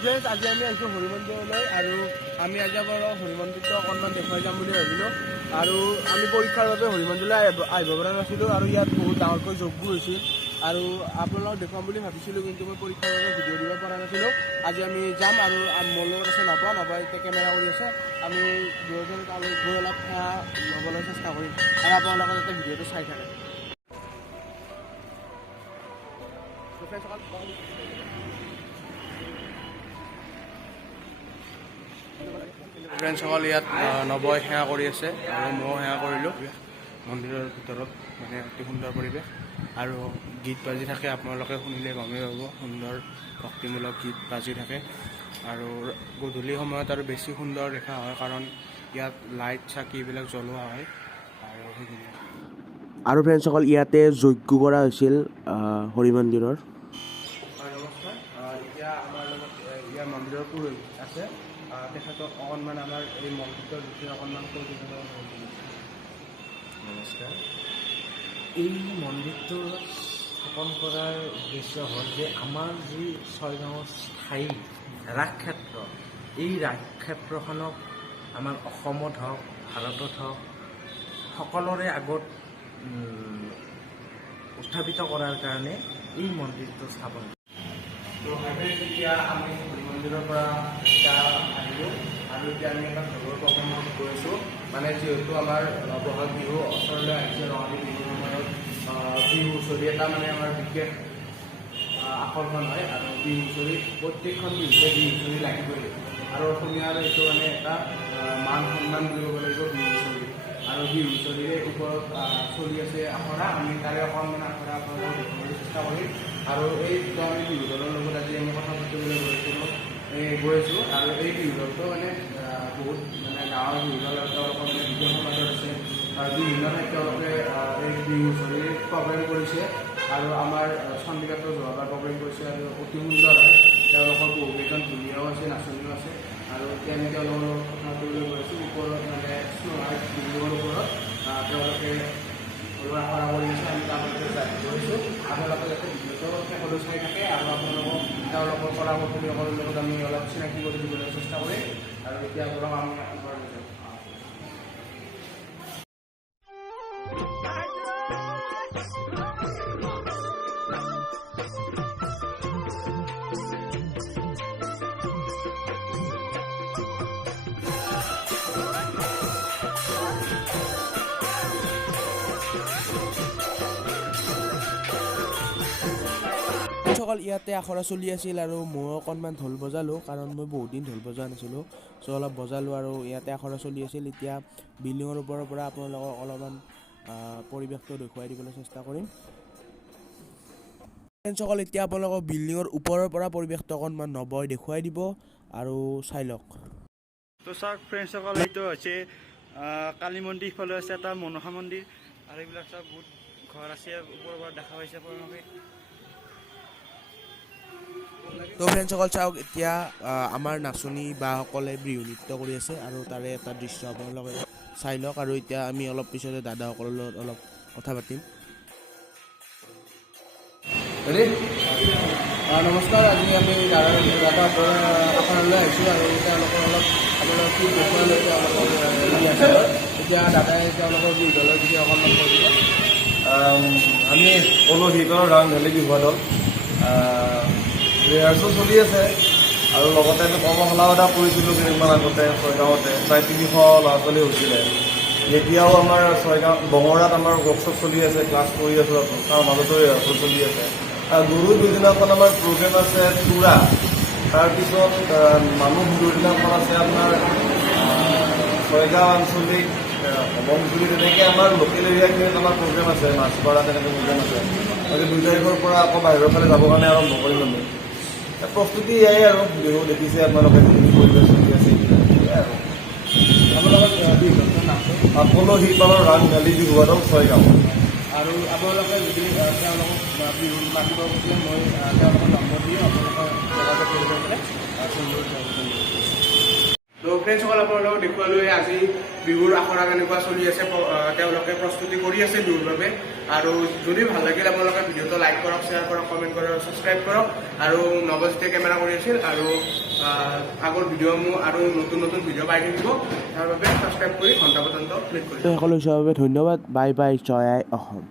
Friends আজি আমি আহিছোঁ হৰি মন্দিৰলৈ আৰু আমি আজি আপোনালোকক হৰি মন্দিৰটো অকণমান দেখুৱাই যাম বুলি ভাবিলোঁ আৰু আমি পৰীক্ষাৰ বাবে হৰি মন্দিৰলৈ আহিব পৰা নাছিলোঁ আৰু ইয়াত বহুত ডাঙৰকৈ যজ্ঞ হৈছিল আৰু আপোনালোকক দেখুৱাম বুলি ভাবিছিলোঁ কিন্তু মই পৰীক্ষাৰ বাবে ভিডিঅ' দিব পৰা নাছিলোঁ। আজি আমি যাম আৰু মোৰ লগত আছে নবা এতিয়া কেমেৰা কৰি আছে, আমি দুয়োজন তালৈ গৈ অলপ সেৱা ল'বলৈ চেষ্টা কৰিম আৰু আপোনালোকে যাতে ভিডিঅ'টো চাই থাকে। ফ্ৰেণ্ডসকল ইয়াত নবই সেৱা কৰি আছে আৰু ময়ো সেৱা কৰিলোঁ। মন্দিৰৰ ভিতৰত মানে অতি সুন্দৰ পৰিৱেশ আৰু গীত বাজি থাকে, আপোনালোকে শুনিলে গমেই পাব, সুন্দৰ ভক্তিমূলক গীত বাজি থাকে আৰু গধূলি সময়ত আৰু বেছি সুন্দৰ দেখা হয় কাৰণ ইয়াত লাইট চাকি এইবিলাক জ্বলোৱা হয় আৰু সেইখিনি আৰু ফ্ৰেণ্ডসকল ইয়াতে যজ্ঞ কৰা হৈছিল হৰি মন্দিৰৰ। নমস্কাৰ, এতিয়া আমাৰ লগত ইয়াৰ মন্দিৰৰ পুৰোহিত আছে, তেখেতক অকণমান আমাৰ এই মন্দিৰটোৰ বিষয়ে অকণমান কৈ দিব। নমস্কাৰ। এই মন্দিৰটো স্থাপন কৰাৰ উদ্দেশ্য হ'ল যে আমাৰ যি ছয়গাঁৱৰ স্থায়ী ৰাসক্ষেত্ৰ, এই ৰাসক্ষেত্ৰখনক আমাৰ অসমত হওক ভাৰতত হওক সকলোৰে আগত উত্থাপিত কৰাৰ কাৰণে এই মন্দিৰটো স্থাপন কৰা। এতিয়া আমি হৰি মন্দিৰৰ পৰা এতিয়া আহিলোঁ আৰু এতিয়া আমি এটা ঘৰৰ প্ৰগ্ৰেমত গৈ আছোঁ, মানে যিহেতু আমাৰ বহাগ বিহু ওচৰলৈ আহিছে, ৰঙালী বিহুৰ সময়ত বিহু হুঁচৰি এটা মানে আমাৰ বিশেষ আকৰ্ষণ হয় আৰু বিহু হুঁচৰি প্ৰত্যেকখন বিহুতে বিহু হুঁচৰি লাগিবই আৰু অসমীয়াৰ এইটো মানে এটা মান সন্মান বুলি ক'ব লাগিব বিহু হুঁচৰি আৰু বিহু হুঁচৰিৰে ওপৰত চলি আছে আখৰা, আমি তাৰে অকণমান আখৰা আপোনালোকক দেখুৱাবলৈ চেষ্টা কৰিম আৰু এই আমি বিহু দলৰ লগত আজি আমি কথা পাতিবলৈ গৈ আছোঁ আৰু এই বিহু দলটো মানে বহুত মানে গাঁৱৰ বিহু দল তেওঁলোকৰ মানে বিশেষ সমাজত আছে আৰু বিভিন্ন ঠাইত তেওঁলোকে এই বিহু হুঁচৰিৰ প্ৰগ্ৰেম কৰিছে আৰু আমাৰ চণ্ডীগড়তো যোৱাবাৰ প্ৰগ্ৰেম কৰিছে আৰু অতি সুন্দৰ হয়, তেওঁলোকৰ বহুকেইজন ধুনীয়াও আছে, নাচনীও আছে আৰু এতিয়া আমি তেওঁলোকৰ লগত কথা পাতিবলৈ গৈ আছোঁ ওপৰত মানে বিল্ডিঙৰ ওপৰত তেওঁলোকে আখৰা কৰি আছে, আমি তেওঁলোকে গৈছোঁ, আপোনালোকে যাতে ভিডিঅ'টো সকলো চাই থাকে আৰু আপোনালোকক তেওঁলোকৰ কলাকৰ্মীসকলৰ লগত আমি অলপ চিনাকি কৰি দিবলৈ চেষ্টা কৰিম আৰু এতিয়া ধৰক আমি আগবঢ়াই যাওঁ। সকল ইয়াতে আখৰা চলি আছিল আৰু মই অকণমান ঢোল বজালোঁ কাৰণ মই বহুত দিন ঢোল বজোৱা নাছিলোঁ, চ' অলপ বজালোঁ আৰু ইয়াতে আখৰা চলি আছিল। এতিয়া বিল্ডিঙৰ ওপৰৰ পৰা আপোনালোকক অলপমান পৰিৱেশটো দেখুৱাই দিবলৈ চেষ্টা কৰিম। ফ্ৰেণ্ডসকল এতিয়া আপোনালোকক বিল্ডিঙৰ ওপৰৰ পৰা পৰিৱেশটো অকণমান নবই দেখুৱাই দিব আৰু চাই লওক। তো চাওক ফ্ৰেণ্ডসকল, এইটো হৈছে কালী মন্দিৰ, ইফালে আছে এটা মনসা মন্দিৰ আৰু এইবিলাক চব বহুত ঘৰ আছে ওপৰৰ পৰা দেখা পাইছে আপোনালোকে। তো ফ্ৰেণ্ডসকল চাওক, এতিয়া আমাৰ নাচনী বাসকলে বিহু নৃত্য কৰি আছে আৰু তাৰে এটা দৃশ্য আপোনালোকে চাই লওক আৰু এতিয়া আমি অলপ পিছতে দাদাসকলৰ লগত অলপ কথা পাতিম। নমস্কাৰ, আজি আমি দাদা আখৰালৈ আহিছোঁ আৰু তেওঁলোকৰ অলপ আপোনালোকক কি দেখুৱাই লৈ তেওঁলোকক এতিয়া দাদাই তেওঁলোকৰ বিহু দলৰ বিষয়ে অকণমান কৈ দিব। আমি পলহীকৰ ৰাং ধেলি বিহুৱা দল ৰিহাৰ্চেল চলি আছে আৰু লগতে আমি কৰ্মশালাও এটা কৰিছিলোঁ কেইদিনমান আগতে ছয়গাঁৱতে, প্ৰায় 300 ল'ৰা ছোৱালী হৈছিলে। এতিয়াও আমাৰ ছয়গাঁও বঙৰাত আমাৰ ৱৰ্কশ্বপ চলি আছে, ক্লাছ কৰি আছোঁ, তাৰ মাজতো ৰিহাৰ্চেল চলি আছে। গুৰু দুদিনাখন আমাৰ প্ৰগ্ৰেম আছে তোৰা, তাৰপিছত মানুহ দুদিনাখন আছে আপোনাৰ ছয়গাঁও আঞ্চলিক বংশুলি, তেনেকৈ আমাৰ লোকেল এৰিয়াখিনিত আমাৰ প্ৰগ্ৰেম আছে, মাছপাৰা তেনেকৈ প্ৰগ্ৰেম আছে। গতিকে 2 তাৰিখৰ পৰা আকৌ বাহিৰৰ ফালে যাবৰ কাৰণে আৰম্ভ কৰিম আমি। প্ৰস্তুতি এয়াই আৰু বিহু দেখিছে আপোনালোকে যিখিনি পৰিৱেশ চলি আছে সেয়াই আৰু আপোনালোকৰ বিহু দলৰ নামটো পলহীকৰ ৰাং ধেলি বিহুৱা দল ছয়গাঁও। আৰু আপোনালোকে যদি তেওঁলোকক বিহু মাতিব খুজিলে মই তেওঁলোকৰ নম্বৰ দি আপোনালোকৰ যোগাযোগ কৰিব পাৰিলে তো ফ্ৰেণ্ডসকল, আপোনালোকক দেখুৱালৈ আজি বিহুৰ আখৰা কেনেকুৱা চলি আছে, তেওঁলোকে প্ৰস্তুতি কৰি আছে বিহুৰ বাবে আৰু যদি ভাল লাগিল আপোনালোকে ভিডিঅ'টো লাইক কৰক, শ্বেয়াৰ কৰক, কমেণ্ট কৰক, ছাবস্ক্ৰাইব কৰক। আৰু নৱজ্যোতিয়ে কেমেৰা কৰি আছিল আৰু আগৰ ভিডিঅ'সমূহ আৰু নতুন নতুন ভিডিঅ' পাই থাকিব, তাৰ বাবে ছাবস্ক্ৰাইব কৰি ঘণ্টা বটনটো ক্লিক কৰিব। সকলো চোৱাৰ বাবে ধন্যবাদ। Bye bye. জয় আই অসম।